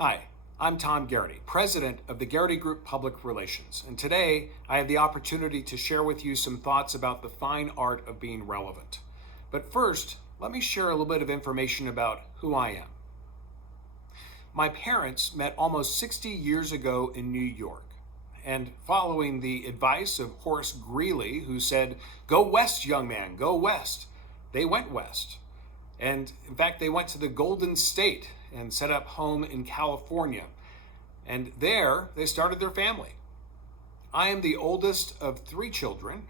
Hi, I'm Tom Garrity, President of the Garrity Group Public Relations, and today I have the opportunity to share with you some thoughts about the fine art of being relevant. But first, let me share a little bit of information about who I am. My parents met almost 60 years ago in New York, and following the advice of Horace Greeley, who said, "Go west, young man, go west," they went west. And in fact, they went to the Golden State and set up home in California. And there they started their family. I am the oldest of three children.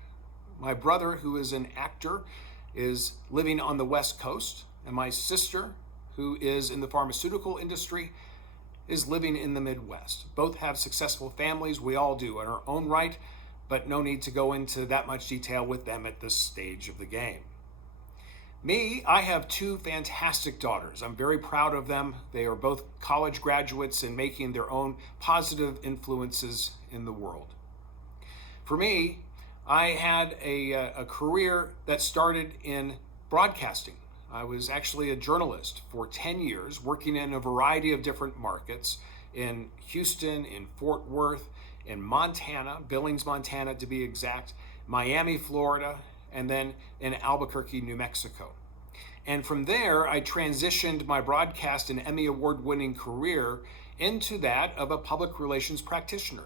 My brother, who is an actor, is living on the West Coast, and my sister, who is in the pharmaceutical industry, is living in the Midwest. Both have successful families. We all do in our own right, but no need to go into that much detail with them at this stage of the game. Me, I have two fantastic daughters. I'm very proud of them. They are both college graduates and making their own positive influences in the world. For me, I had a career that started in broadcasting. I was actually a journalist for 10 years, working in a variety of different markets in Houston, in Fort Worth, in Montana, Billings, Montana to be exact, Miami, Florida, and then in Albuquerque, New Mexico. And from there, I transitioned my broadcast and Emmy Award-winning career into that of a public relations practitioner.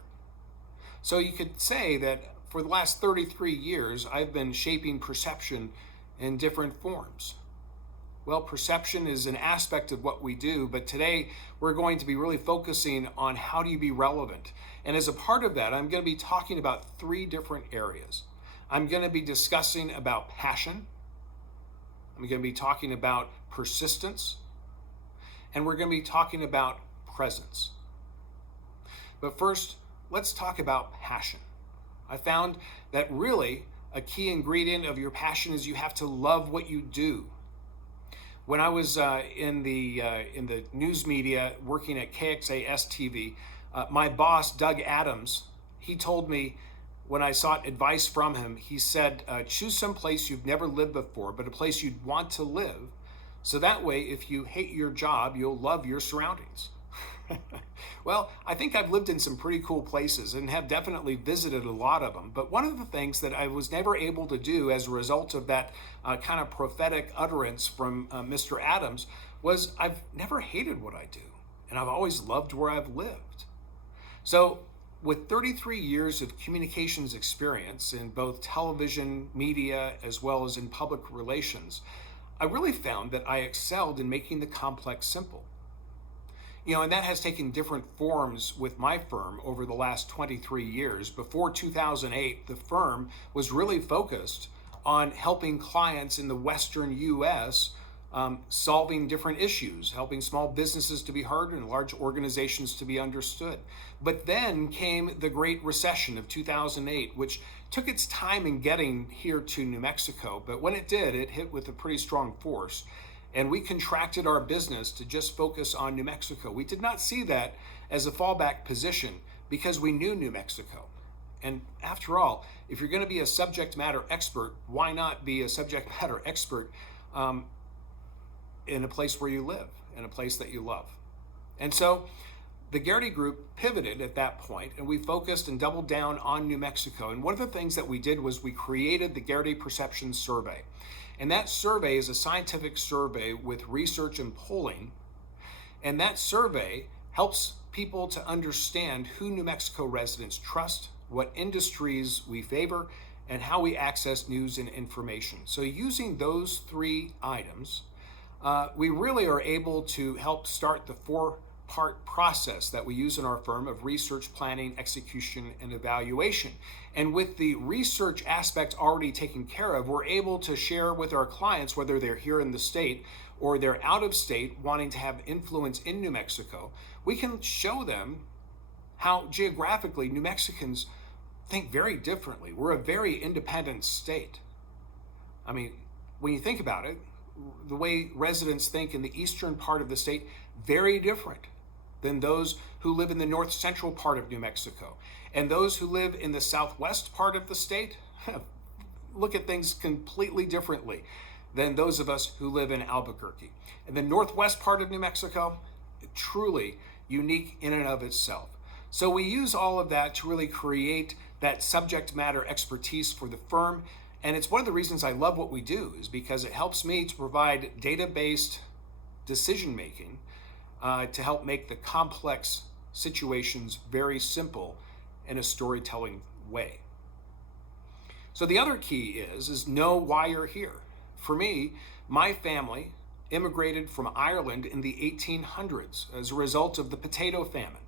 So you could say that for the last 33 years, I've been shaping perception in different forms. Well, perception is an aspect of what we do, but today we're going to be really focusing on how do you be relevant. And as a part of that, I'm going to be talking about three different areas. I'm going to be discussing about passion. I'm going to be talking about persistence. And we're going to be talking about presence. But first, let's talk about passion. I found that really a key ingredient of your passion is you have to love what you do. When I was in the news media working at KXAS TV, my boss, Doug Adams, he told me when I sought advice from him, he said, choose some place you've never lived before, but a place you'd want to live. So that way, if you hate your job, you'll love your surroundings. Well, I think I've lived in some pretty cool places and have definitely visited a lot of them. But one of the things that I was never able to do as a result of that kind of prophetic utterance from Mr. Adams was I've never hated what I do. And I've always loved where I've lived. So with 33 years of communications experience in both television, media, as well as in public relations, I really found that I excelled in making the complex simple. And that has taken different forms with my firm over the last 23 years. Before 2008, the firm was really focused on helping clients in the Western U.S. Solving different issues, helping small businesses to be heard and large organizations to be understood. But then came the Great Recession of 2008, which took its time in getting here to New Mexico. But when it did, it hit with a pretty strong force. And we contracted our business to just focus on New Mexico. We did not see that as a fallback position because we knew New Mexico. And after all, if you're going to be a subject matter expert, why not be a subject matter expert in a place where you live, in a place that you love? And so the Garrity Group pivoted at that point, and we focused and doubled down on New Mexico. And one of the things that we did was we created the Garrity Perception Survey. And that survey is a scientific survey with research and polling. And that survey helps people to understand who New Mexico residents trust, what industries we favor, and how we access news and information. So using those three items, we really are able to help start the four-part process that we use in our firm of research, planning, execution, and evaluation. And with the research aspect already taken care of, we're able to share with our clients, whether they're here in the state or they're out of state wanting to have influence in New Mexico, we can show them how geographically New Mexicans think very differently. We're a very independent state. I mean, when you think about it, the way residents think in the eastern part of the state, very different than those who live in the north central part of New Mexico. And those who live in the southwest part of the state look at things completely differently than those of us who live in Albuquerque. In the northwest part of New Mexico, truly, unique in and of itself. So we use all of that to really create that subject matter expertise for the firm. And it's one of the reasons I love what we do, is because it helps me to provide data-based decision making to help make the complex situations very simple in a storytelling way. So the other key is know why you're here. For me, my family immigrated from Ireland in the 1800s as a result of the potato famine,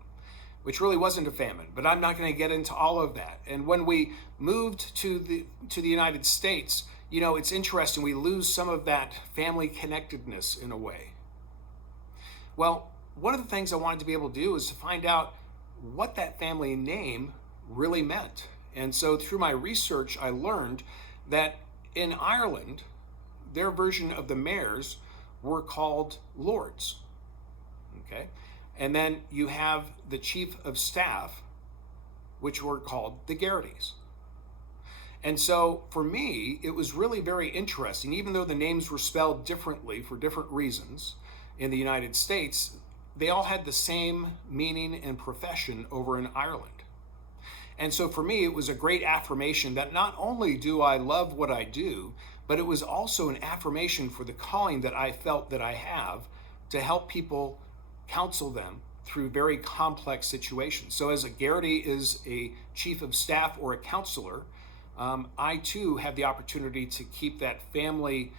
which really wasn't a famine, but I'm not going to get into all of that. And when we moved to the United States, you know, it's interesting, we lose some of that family connectedness in a way. Well, one of the things I wanted to be able to do is to find out what that family name really meant. And so through my research, I learned that in Ireland, their version of the mayors were called lords. Okay? And then you have the chief of staff, which were called the Garritys. And so for me, it was really very interesting, even though the names were spelled differently for different reasons in the United States, they all had the same meaning and profession over in Ireland. And so for me, it was a great affirmation that not only do I love what I do, but it was also an affirmation for the calling that I felt that I have to help people, counsel them through very complex situations. So as a Garrity is a chief of staff or a counselor, I too have the opportunity to keep that family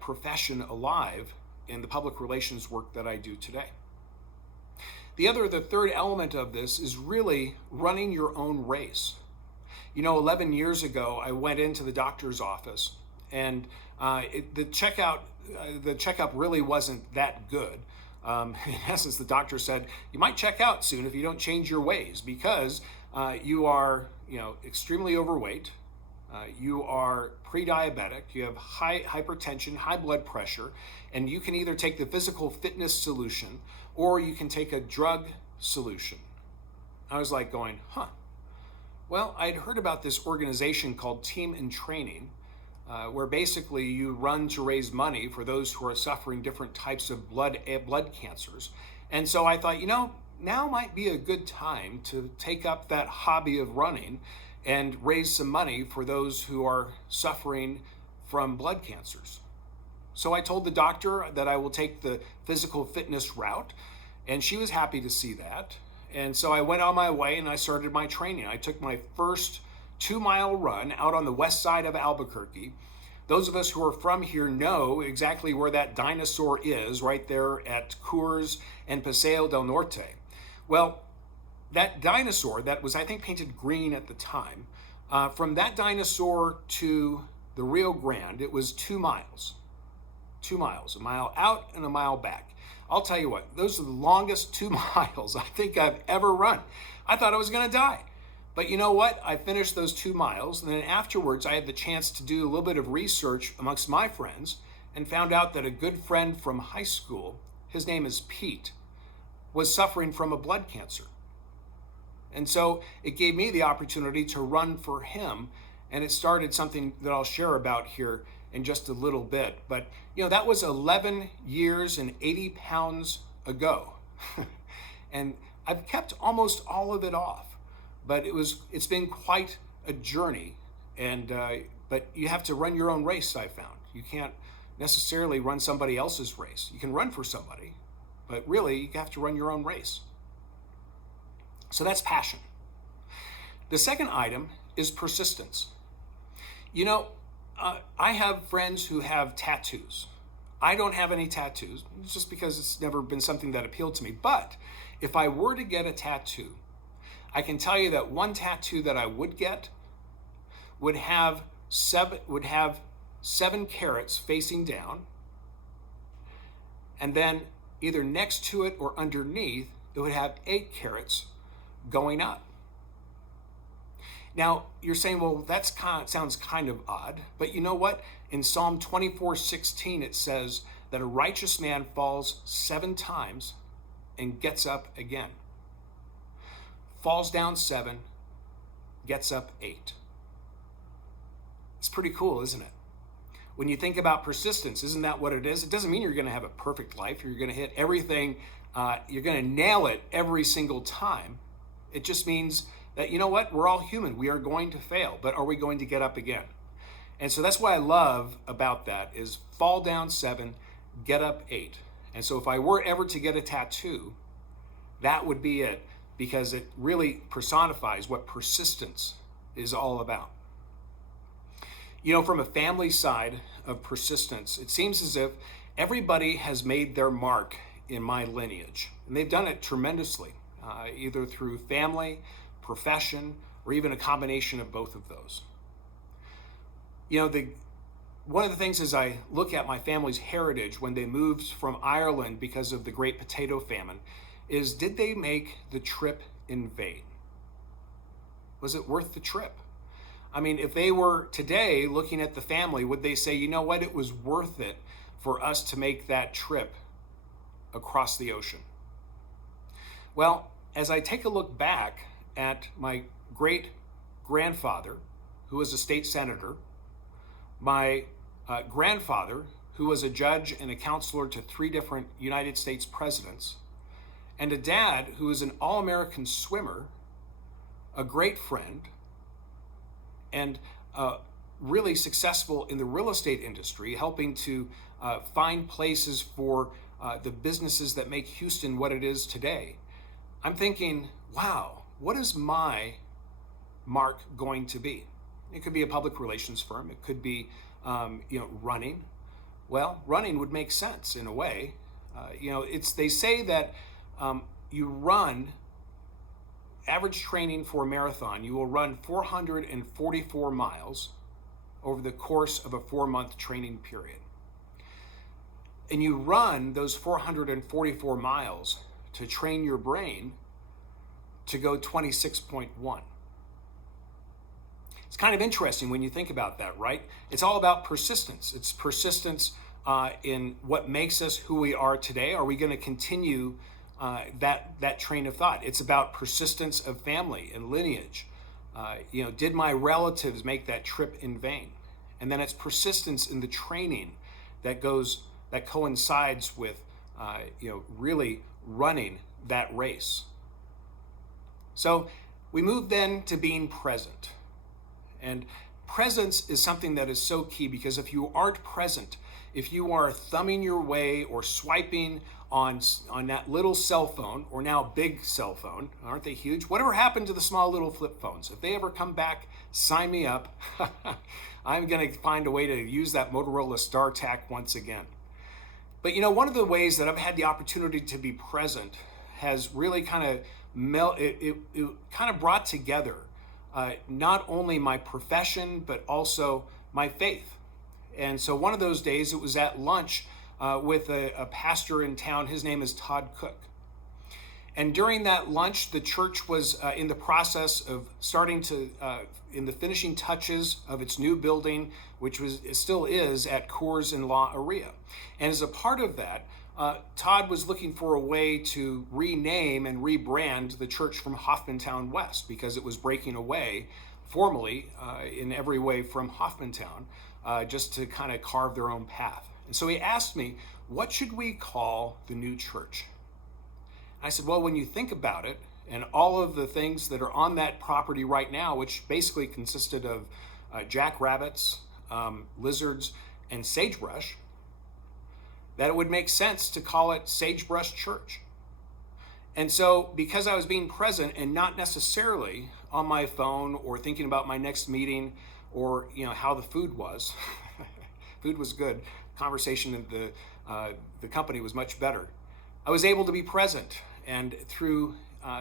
profession alive in the public relations work that I do today. The third element of this is really running your own race. You know, 11 years ago, I went into the doctor's office, and the checkup really wasn't that good. In essence, the doctor said, you might check out soon if you don't change your ways, because you are, extremely overweight, you are pre-diabetic, you have high hypertension, high blood pressure, and you can either take the physical fitness solution or you can take a drug solution. I was like going, Well, I'd heard about this organization called Team in Training, where basically you run to raise money for those who are suffering different types of blood cancers. And so I thought, now might be a good time to take up that hobby of running and raise some money for those who are suffering from blood cancers. So I told the doctor that I will take the physical fitness route, and she was happy to see that. And so I went on my way and I started my training. I took my first 2-mile run out on the west side of Albuquerque. Those of us who are from here know exactly where that dinosaur is, right there at Coors and Paseo del Norte. Well, that dinosaur that was, I think, painted green at the time, from that dinosaur to the Rio Grande, it was 2 miles. 2 miles, a mile out and a mile back. I'll tell you what, those are the longest 2 miles I think I've ever run. I thought I was going to die. But you know what? I finished those 2 miles, and then afterwards I had the chance to do a little bit of research amongst my friends and found out that a good friend from high school, his name is Pete, was suffering from a blood cancer. And so it gave me the opportunity to run for him, and it started something that I'll share about here in just a little bit. But that was 11 years and 80 pounds ago. And I've kept almost all of it off, but it's been quite a journey. And but you have to run your own race, I found. You can't necessarily run somebody else's race. You can run for somebody, but really you have to run your own race. So that's passion. The second item is persistence. I have friends who have tattoos. I don't have any tattoos, just because it's never been something that appealed to me. But if I were to get a tattoo, I can tell you that one tattoo that I would get would have 7 carrots facing down, and then either next to it or underneath, it would have 8 carrots going up. Now, you're saying, well, that sounds kind of odd, but you know what? In Psalm 24:16, it says that a righteous man falls 7 times and gets up again. Falls down 7, gets up 8. It's pretty cool, isn't it? when you think about persistence, isn't that what it is? It doesn't mean you're going to have a perfect life. You're going to hit everything. You're going to nail it every single time. It just means that, you know what? We're all human. We are going to fail, but are we going to get up again? And so that's what I love about that is fall down 7, get up 8. And so if I were ever to get a tattoo, that would be it, because it really personifies what persistence is all about. You know, from a family side of persistence, it seems as if everybody has made their mark in my lineage. And they've done it tremendously, either through family, profession, or even a combination of both of those. You know, one of the things as I look at my family's heritage when they moved from Ireland because of the Great Potato Famine is, did they make the trip in vain? Was it worth the trip? I mean, if they were today looking at the family, would they say, you know what, it was worth it for us to make that trip across the ocean? Well, as I take a look back at my great grandfather, who was a state senator, my grandfather, who was a judge and a counselor to 3 different United States presidents, and a dad who was an all-American swimmer, a great friend, and really successful in the real estate industry, helping to find places for the businesses that make Houston what it is today. I'm thinking, wow, what is my mark going to be? It could be a public relations firm. It could be, running. Well, running would make sense in a way. They say that you run, average training for a marathon, you will run 444 miles over the course of a 4-month training period. And you run those 444 miles to train your brain to go 26.1. It's kind of interesting when you think about that, right? It's all about persistence. It's persistence in what makes us who we are today. Are we going to continue that train of thought? It's about persistence of family and lineage. Did my relatives make that trip in vain? And then it's persistence in the training that coincides with really running that race. So we move then to being present. And presence is something that is so key, because if you aren't present, if you are thumbing your way or swiping on that little cell phone, or now big cell phone, aren't they huge? Whatever happened to the small little flip phones? If they ever come back, sign me up. I'm going to find a way to use that Motorola StarTAC once again. But one of the ways that I've had the opportunity to be present has really kind of brought together not only my profession, but also my faith. And so one of those days, it was at lunch with a pastor in town. His name is Todd Cook. And during that lunch, the church was in the process of starting to, in the finishing touches of its new building, which still is at Coors and La Aria. And as a part of that, Todd was looking for a way to rename and rebrand the church from Hoffmantown West, because it was breaking away formally in every way from Hoffmantown, just to kind of carve their own path. And so he asked me, what should we call the new church? I said, well, when you think about it, and all of the things that are on that property right now, which basically consisted of jackrabbits, lizards, and sagebrush, that it would make sense to call it Sagebrush Church. And so, because I was being present and not necessarily on my phone or thinking about my next meeting or how the food was, food was good. Conversation in the company was much better. I was able to be present, and through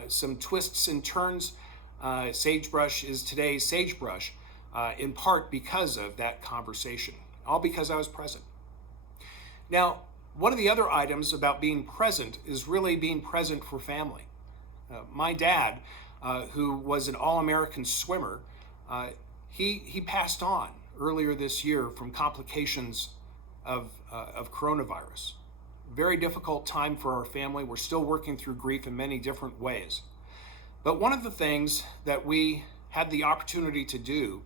some twists and turns, Sagebrush is today Sagebrush, in part because of that conversation, all because I was present. Now, one of the other items about being present is really being present for family. My dad, who was an all-American swimmer, he passed on earlier this year from complications of coronavirus. Very difficult time for our family. We're still working through grief in many different ways. But one of the things that we had the opportunity to do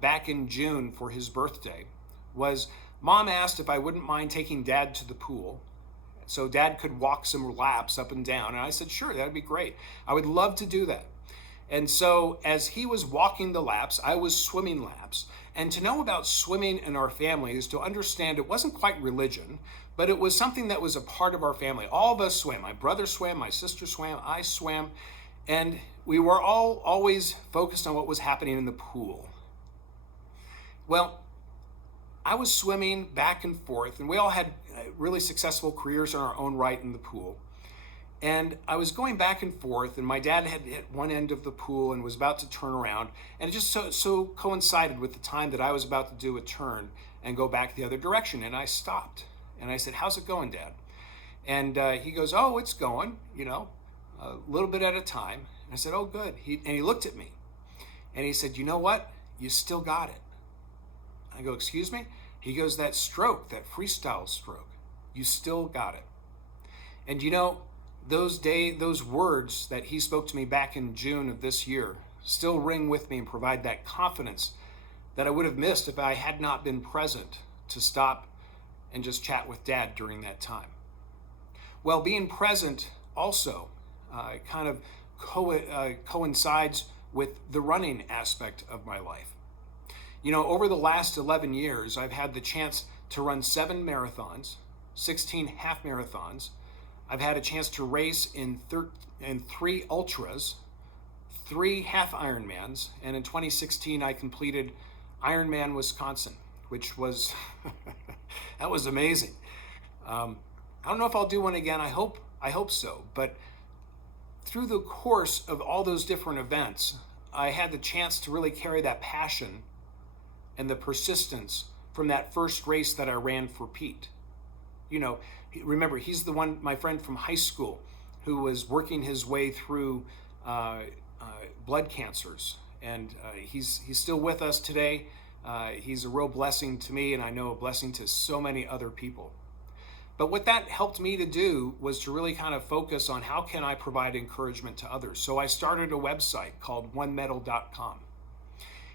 back in June for his birthday was Mom asked if I wouldn't mind taking Dad to the pool so Dad could walk some laps up and down. And I said, sure, that'd be great. I would love to do that. And so as he was walking the laps, I was swimming laps. And to know about swimming in our family is to understand it wasn't quite religion, but it was something that was a part of our family. All of us swam. My brother swam, my sister swam, I swam, and we were all always focused on what was happening in the pool. Well, I was swimming back and forth, and we all had really successful careers in our own right in the pool. And I was going back and forth, and my dad had hit one end of the pool and was about to turn around. And it just so coincided with the time that I was about to do a turn and go back the other direction. And I stopped. And I said, how's it going, Dad? And he goes, oh, it's going, a little bit at a time. And I said, oh, good. And he looked at me. And he said, you know what? You still got it. I go, excuse me? He goes, that stroke, that freestyle stroke, you still got it. And those words that he spoke to me back in June of this year still ring with me and provide that confidence that I would have missed if I had not been present to stop and just chat with Dad during that time. Well, being present also kind of coincides with the running aspect of my life. Over the last 11 years, I've had the chance to run 7 marathons, 16 half marathons. I've had a chance to race in 3 ultras, 3 half Ironmans, and in 2016 I completed Ironman Wisconsin, which was that was amazing. I don't know if I'll do one again. I hope so. But through the course of all those different events, I had the chance to really carry that passion and the persistence from that first race that I ran for Pete. Remember, he's the one, my friend from high school, who was working his way through blood cancers. And he's still with us today. He's a real blessing to me, and I know a blessing to so many other people. But what that helped me to do was to really kind of focus on how can I provide encouragement to others. So I started a website called onemedal.com.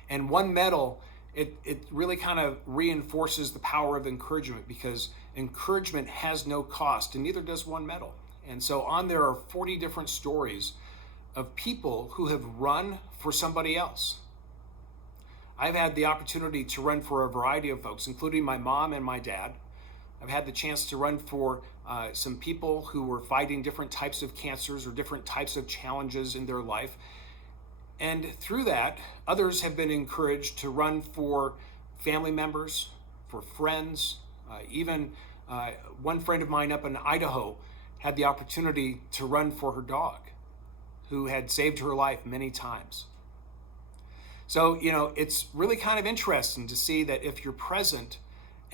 And One Medal, it really kind of reinforces the power of encouragement, because encouragement has no cost, and neither does One Medal. And so on there are 40 different stories of people who have run for somebody else. I've had the opportunity to run for a variety of folks, including my mom and my dad. I've had the chance to run for some people who were fighting different types of cancers or different types of challenges in their life. And through that, others have been encouraged to run for family members, for friends. Even one friend of mine up in Idaho had the opportunity to run for her dog, who had saved her life many times. So, it's really kind of interesting to see that if you're present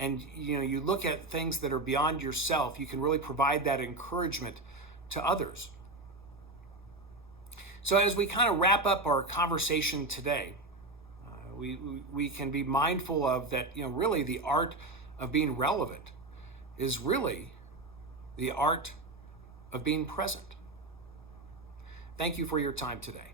and, you look at things that are beyond yourself, you can really provide that encouragement to others. So as we kind of wrap up our conversation today, we can be mindful of that, really the art of being relevant is really the art of being present. Thank you for your time today.